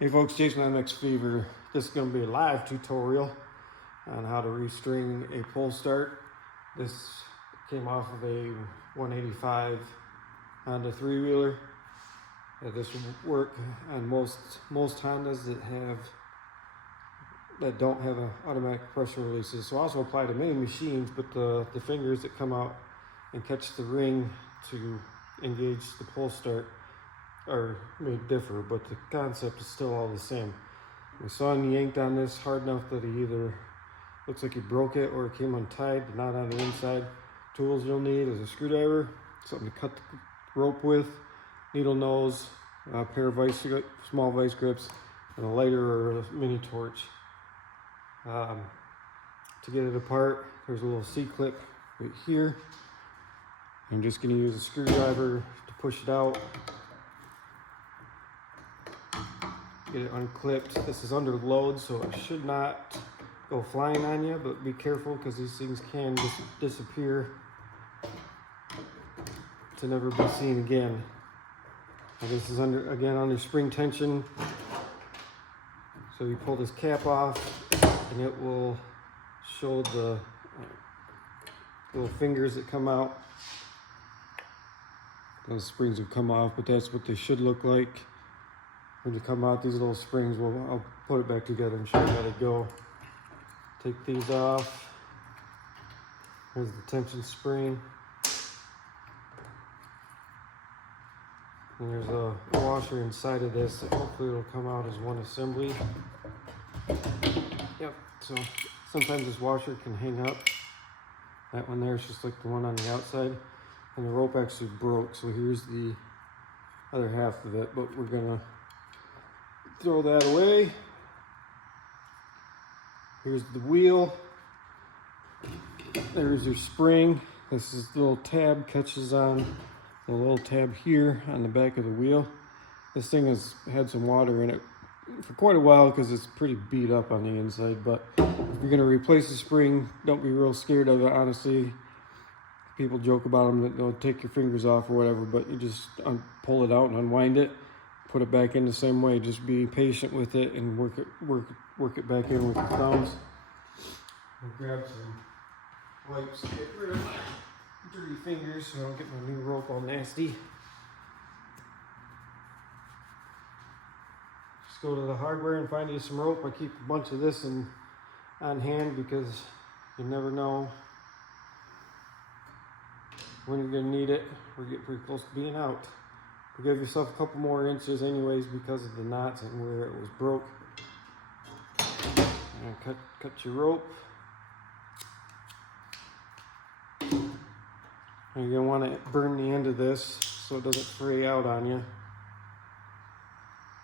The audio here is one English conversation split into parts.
Hey folks, Jason MX Fever. This is going to be a live tutorial on how to restring a pull start. This came off of a 185 Honda 3-wheeler. This will work on most Hondas that don't have automatic pressure releases. So also apply to many machines, but the fingers that come out and catch the ring to engage the pull start may differ, but the concept is still all the same. My son yanked on this hard enough that he either looks like he broke it or it came untied, but not on the inside. Tools you'll need is a screwdriver, something to cut the rope with, needle nose, a pair of small vice grips, and a lighter or a mini torch. To get it apart, there's a little C-clip right here. I'm just going to use a screwdriver to push it out. Get it unclipped. This is under load, so it should not go flying on you, but be careful because these things can disappear to never be seen again. Now this is under spring tension. So you pull this cap off and it will show the little fingers that come out. Those springs have come off, but that's what they should look like. When you come out, these little springs, I'll put it back together and show you how to go. Take these off. Here's the tension spring. And there's a washer inside of this that hopefully it'll come out as one assembly. Yep, so sometimes this washer can hang up. That one there is just like the one on the outside. And the rope actually broke, so here's the other half of it, but we're gonna throw that away. Here's the wheel. There's your spring. This is the little tab, catches on the little tab here on the back of the wheel. This thing has had some water in it for quite a while because it's pretty beat up on the inside, but if you're gonna replace the spring, don't be real scared of it, honestly. People joke about them that they'll take your fingers off or whatever, but you just pull it out and unwind it, put it back in the same way. Just be patient with it and work it back in with your thumbs. I'll grab some wipes to get rid of my dirty fingers so I don't get my new rope all nasty. Just go to the hardware and find you some rope. I keep a bunch of this on hand because you never know when you're gonna need it. We're getting pretty close to being out. Give yourself a couple more inches anyways because of the knots and where it was broke. And cut your rope. And you're gonna want to burn the end of this so it doesn't fray out on you.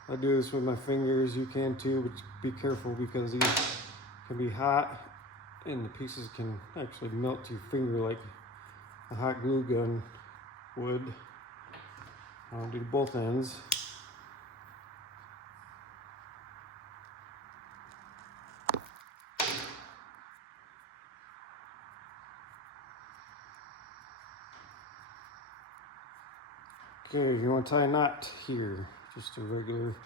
I do this with my fingers, you can too, but be careful because these can be hot and the pieces can actually melt your finger like a hot glue gun would. I'll do both ends. Okay, you want to tie a knot here. Just a regular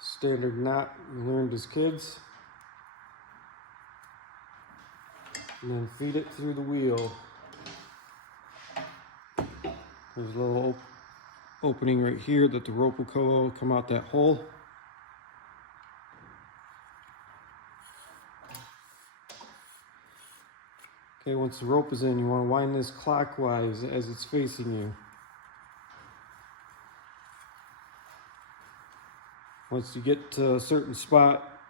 standard knot we learned as kids. And then feed it through the wheel. There's a little opening right here that the rope will come out that hole. Okay, once the rope is in, you want to wind this clockwise as it's facing you. Once you get to a certain spot,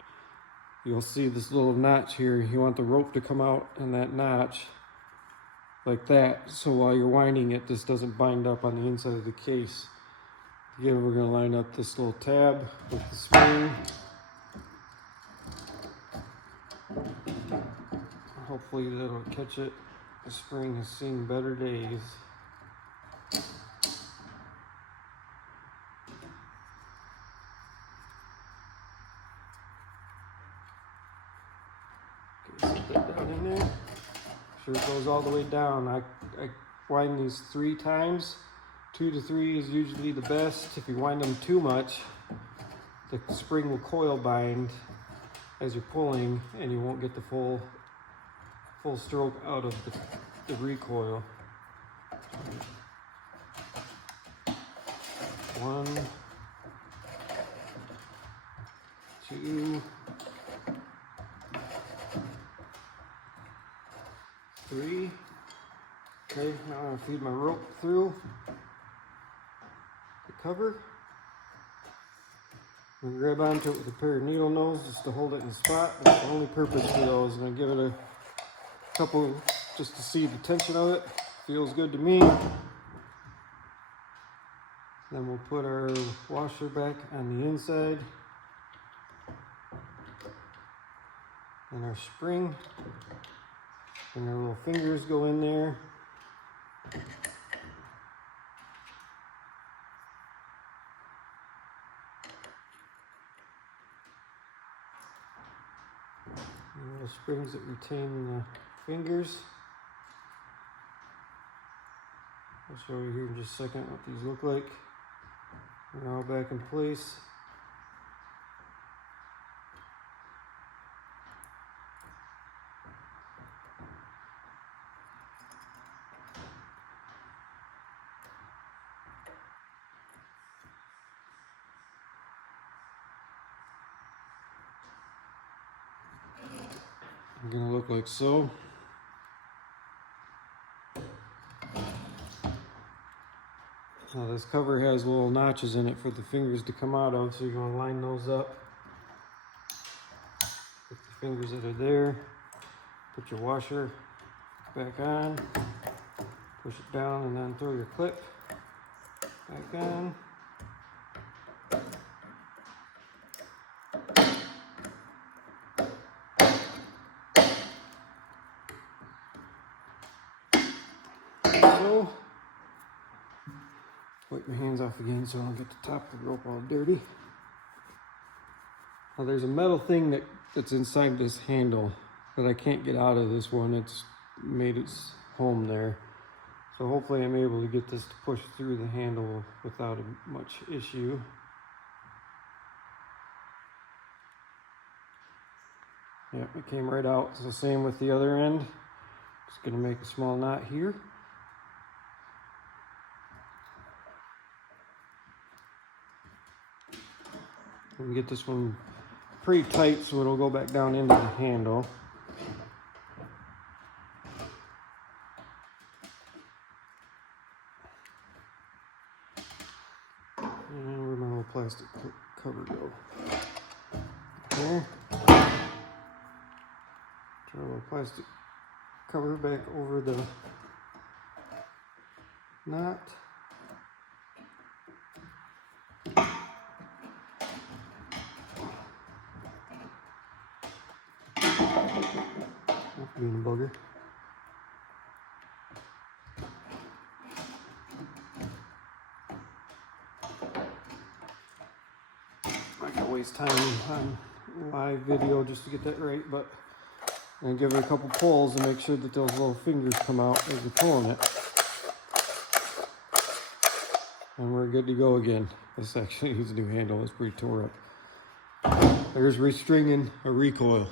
you'll see this little notch here. You want the rope to come out in that notch like that, so while you're winding it, this doesn't bind up on the inside of the case. Again, we're going to line up this little tab with the spring. Hopefully that'll catch it. The spring has seen better days. Okay, set that down in there. Sure it goes all the way down. I wind these 3 times. 2 to 3 is usually the best. If you wind them too much, the spring will coil bind as you're pulling, and you won't get the full stroke out of the recoil. 1, 2, 3. Okay, now I'm going to feed my rope through the cover. I'm going to grab onto it with a pair of needle nose just to hold it in spot. That's the only purpose for those. I'm going to give it a couple just to see the tension of it. Feels good to me. Then we'll put our washer back on the inside. And our spring. And our little fingers go in there. And little springs that retain the fingers. I'll show you here in just a second what these look like. They're all back in place. They're gonna look like so. Now this cover has little notches in it for the fingers to come out of, so you're going to line those up. Put the fingers that are there, put your washer back on, push it down, and then throw your clip back on. So, wipe my hands off again so I don't get the top of the rope all dirty. Now there's a metal thing that's inside this handle that I can't get out of this one. It's made its home there. So hopefully I'm able to get this to push through the handle without much issue. Yep, it came right out. It's the same with the other end. Just gonna make a small knot here. We can get this one pretty tight so it'll go back down into the handle. And where'd my little plastic cover go? There. Throw a little plastic cover back over the knot. Being a bugger. I can waste time on live video just to get that right, but I'm gonna give it a couple pulls and make sure that those little fingers come out as you're pulling it. And we're good to go again. This actually needs a new handle, it's pretty tore up. There's restringing a recoil.